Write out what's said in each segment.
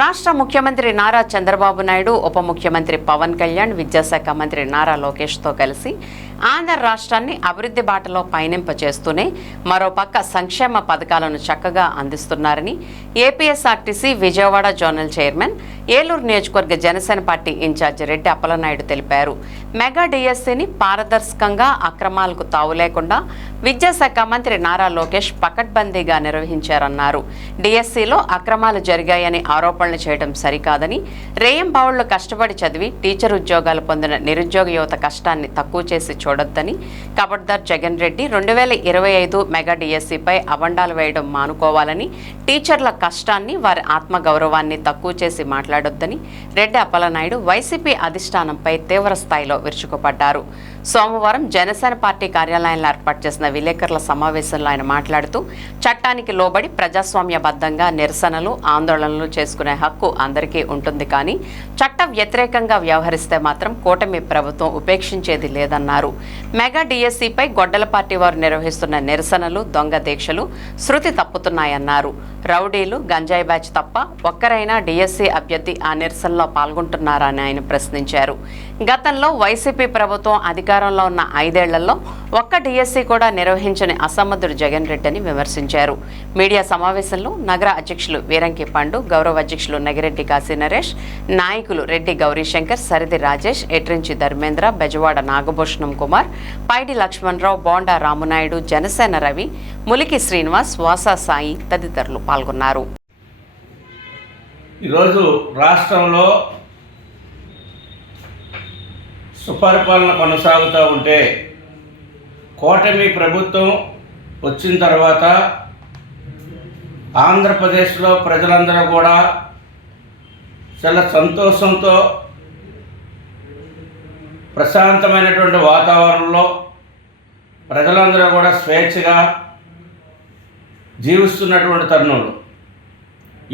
రాష్ట్ర ముఖ్యమంత్రి నారా చంద్రబాబు నాయుడు, ఉప ముఖ్యమంత్రి పవన్ కళ్యాణ్, విద్యాశాఖ మంత్రి నారా లోకేష్తో కలిసి ఆంధ్ర రాష్ట్రాన్ని అభివృద్ధి బాటలో పయనింపచేస్తూనే మరోపక్క సంక్షేమ పథకాలను చక్కగా అందిస్తున్నారని APSRTC Vijayawada zonal chairman, Eluru నియోజకవర్గ జనసేన పార్టీ ఇన్ఛార్జి రెడ్డి అప్పలనాయుడు తెలిపారు. మెగా డిఎస్సీని పారదర్శకంగా, అక్రమాలకు తావు లేకుండా విద్యాశాఖ మంత్రి నారా లోకేష్ పకడ్బందీగా నిర్వహించారన్నారు. డిఎస్సీలో అక్రమాలు జరిగాయని ఆరోపణలు చేయడం సరికాదని, రేయంబావుళ్లు కష్టపడి చదివి టీచర్ ఉద్యోగాలు పొందిన నిరుద్యోగ యువత కష్టాన్ని తక్కువ చేసి చూడొద్దని, కబడ్దార్ జగన్ రెడ్డి 2025 మెగా డిఎస్సీపై అబండాలు వేయడం మానుకోవాలని, టీచర్ల కష్టాన్ని, వారి ఆత్మగౌరవాన్ని తక్కువ చేసి మాట్లాడొద్దని రెడ్డి అప్పలనాయుడు వైసీపీ అధిష్టానంపై తీవ్ర స్థాయిలో విరుచుకుపడ్డారు. సోమవారం జనసేన పార్టీ కార్యాలయంలో ఏర్పాటు చేసిన విలేకరుల సమావేశంలో ఆయన మాట్లాడుతూ, చట్టానికి లోబడి ప్రజాస్వామ్యబద్ధంగా నిరసనలు, ఆందోళనలు చేసుకునే హక్కు అందరికీ ఉంటుంది, కానీ చట్ట వ్యతిరేకంగా వ్యవహరిస్తే మాత్రం కూటమి ప్రభుత్వం ఉపేక్షించేది లేదన్నారు. మెగా డిఎస్సీపై గొడ్డల పార్టీ వారు నిర్వహిస్తున్న నిరసనలు, దొంగ దీక్షలు శృతి తప్పుతున్నాయన్నారు. రౌడీలు, గంజాయి బ్యాచ్ తప్ప ఒక్కరైనా డిఎస్సీ అభ్యర్థి ఆ నిరసనలో పాల్గొంటున్నారని ఆయన ప్రశ్నించారు. గతంలో వైసీపీ ప్రభుత్వం అధికారంలో ఉన్న 5 ఏళ్లలో ఒక్క డిఎస్సీ కూడా నిర్వహించని అసమర్థుడు జగన్ రెడ్డి అని విమర్శించారు. మీడియా సమావేశంలో నగర అధ్యక్షులు వీరంకి పండు, గౌరవ అధ్యక్షులు నగిరెడ్డి కాశీ నరేష్, నాయకులు రెడ్డి గౌరీశంకర్, సరిది రాజేష్, ఎట్రించి ధర్మేంద్ర, బెజవాడ నాగభూషణం కుమార్, పైడి లక్ష్మణరావు, బోండా రామునాయుడు, జనసేన రవి, ములికి శ్రీనివాస్, వాసా సాయి తదితరులు పాల్గొన్నారు. ఈరోజు రాష్ట్రంలో సుపరిపాలన కొనసాగుతూ ఉంటే కూటమి ప్రభుత్వం వచ్చిన తర్వాత ఆంధ్రప్రదేశ్లో ప్రజలందరూ కూడా చాలా సంతోషంతో ప్రశాంతమైనటువంటి వాతావరణంలో ప్రజలందరూ కూడా స్వేచ్ఛగా జీవిస్తున్నటువంటి తరుణంలో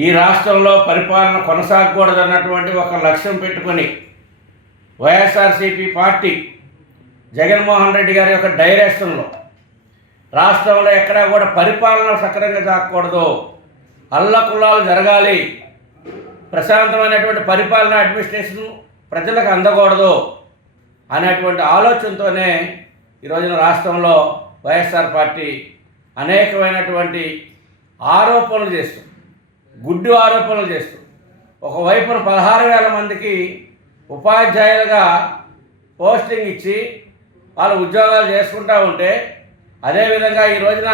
ఈ రాష్ట్రంలో పరిపాలన కొనసాగకూడదన్నటువంటి ఒక లక్ష్యం పెట్టుకొని వైఎస్ఆర్సీపీ పార్టీ జగన్మోహన్ రెడ్డి గారి యొక్క డైరెక్షన్లో రాష్ట్రంలో ఎక్కడా కూడా పరిపాలన సక్రమంగా సాగకూడదు, అల్లకుల్లాలు జరగాలి, ప్రశాంతమైనటువంటి పరిపాలన అడ్మినిస్ట్రేషన్ ప్రజలకు అందకూడదు అనేటువంటి ఆలోచనతోనే ఈరోజున రాష్ట్రంలో వైఎస్ఆర్ పార్టీ అనేకమైనటువంటి ఆరోపణలు చేస్తూ, గుడ్డు ఆరోపణలు చేస్తూ, ఒకవైపున 16,000 మందికి ఉపాధ్యాయులుగా పోస్టింగ్ ఇచ్చి వాళ్ళు ఉద్యోగాలు చేసుకుంటూ ఉంటే, అదేవిధంగా ఈ రోజున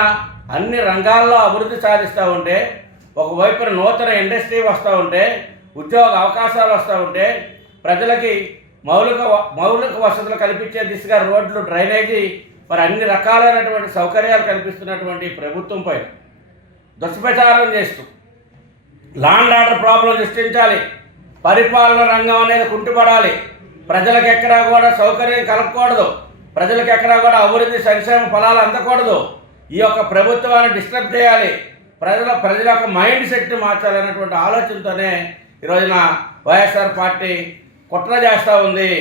అన్ని రంగాల్లో అభివృద్ధి సాధిస్తూ ఉంటే, ఒకవైపున నూతన ఇండస్ట్రీ వస్తూ ఉంటే, ఉద్యోగ అవకాశాలు వస్తూ ఉంటే, ప్రజలకి మౌలిక వసతులు కల్పించే దిశగా రోడ్లు, డ్రైనేజీ, మరి అన్ని రకాలైనటువంటి సౌకర్యాలు కల్పిస్తున్నటువంటి ప్రభుత్వం పైన దుష్ప్రచారం చేస్తూ లాండ్ ఆర్డర్ ప్రాబ్లం సృష్టించాలి, పరిపాలన రంగం అనేది కుంటుపడాలి, ప్రజలకు ఎక్కడా కూడా సౌకర్యం కలగకూడదు, ప్రజలకు ఎక్కడా కూడా అభివృద్ధి సంక్షేమ ఫలాలు అందకూడదు, ఈ యొక్క ప్రభుత్వాన్ని డిస్టర్బ్ చేయాలి, ప్రజల యొక్క మైండ్ సెట్ మార్చాలనేటువంటి ఆలోచనతోనే ఈరోజున వైఎస్ఆర్ పార్టీ కుట్ర చేస్తూ ఉంది.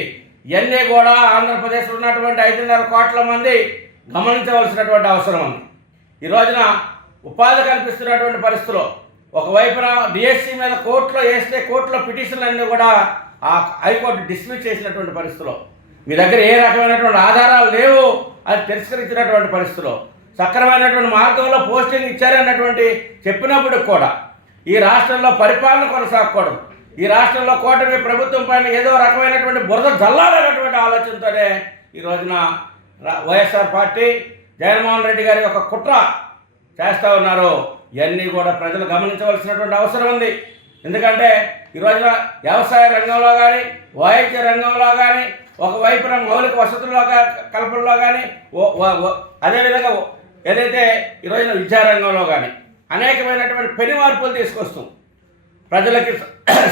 ఇవన్నీ కూడా ఆంధ్రప్రదేశ్లో ఉన్నటువంటి 5.5 కోట్ల మంది గమనించవలసినటువంటి అవసరం ఉంది. ఈ రోజున ఉపాధి కల్పిస్తున్నటువంటి పరిస్థితుల్లో ఒకవైపున డిఎస్సీ మీద కోర్టులో వేస్తే కోర్టులో పిటిషన్లన్నీ కూడా ఆ హైకోర్టు డిస్మిస్ చేసినటువంటి పరిస్థితుల్లో, మీ దగ్గర ఏ రకమైనటువంటి ఆధారాలు లేవు అని తిరస్కరించినటువంటి పరిస్థితుల్లో, సక్రమైనటువంటి మార్గంలో పోస్టింగ్ ఇచ్చారన్నటువంటి చెప్పినప్పుడు కూడా ఈ రాష్ట్రంలో పరిపాలన కొనసాగకూడదు, ఈ రాష్ట్రంలో కూటమి ప్రభుత్వం పైన ఏదో రకమైనటువంటి బురద జల్లాలనేటువంటి ఆలోచనతోనే ఈ రోజున వైఎస్ఆర్ పార్టీ జగన్మోహన్ రెడ్డి గారి యొక్క కుట్ర చేస్తూ ఉన్నారు. ఇవన్నీ కూడా ప్రజలు గమనించవలసినటువంటి అవసరం ఉంది. ఎందుకంటే ఈ రోజున వ్యవసాయ రంగంలో కానీ, వాయిద్య రంగంలో కానీ, ఒకవైపున మౌలిక వసతుల్లో కల్పనలో కానీ, అదేవిధంగా ఏదైతే ఈ రోజున విద్యారంగంలో కానీ అనేకమైనటువంటి పెను మార్పులు తీసుకొస్తూ ప్రజలకి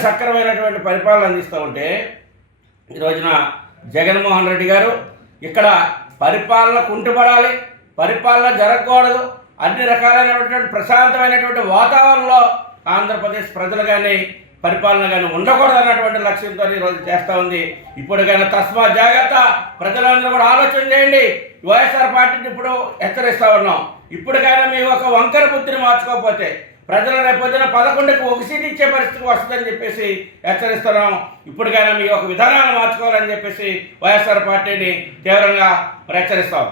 సక్రమైనటువంటి పరిపాలన అందిస్తూ ఉంటే, ఈ రోజున జగన్మోహన్ రెడ్డి గారు ఇక్కడ పరిపాలన కుంటుపడాలి, పరిపాలన జరగకూడదు, అన్ని రకాలైనటువంటి ప్రశాంతమైనటువంటి వాతావరణంలో ఆంధ్రప్రదేశ్ ప్రజలు కానీ పరిపాలన కానీ ఉండకూడదు అన్నటువంటి లక్ష్యంతో ఈరోజు చేస్తూ ఉంది. ఇప్పటికైనా తస్మా జాగ్రత్త, ప్రజలందరూ కూడా ఆలోచన చేయండి. వైఎస్ఆర్ పార్టీని ఇప్పుడు హెచ్చరిస్తూ ఉన్నాం, ఇప్పటికైనా మీ ఒక వంకర బుద్ధిని మార్చుకోకపోతే ప్రజల రేపొద్దున 11కి ఒక సీట్ ఇచ్చే పరిస్థితికి వస్తుందని చెప్పేసి హెచ్చరిస్తున్నాం. ఇప్పటికైనా మీ యొక్క విధానాన్ని మార్చుకోవాలని చెప్పేసి వైఎస్ఆర్ పార్టీని తీవ్రంగా హెచ్చరిస్తాం.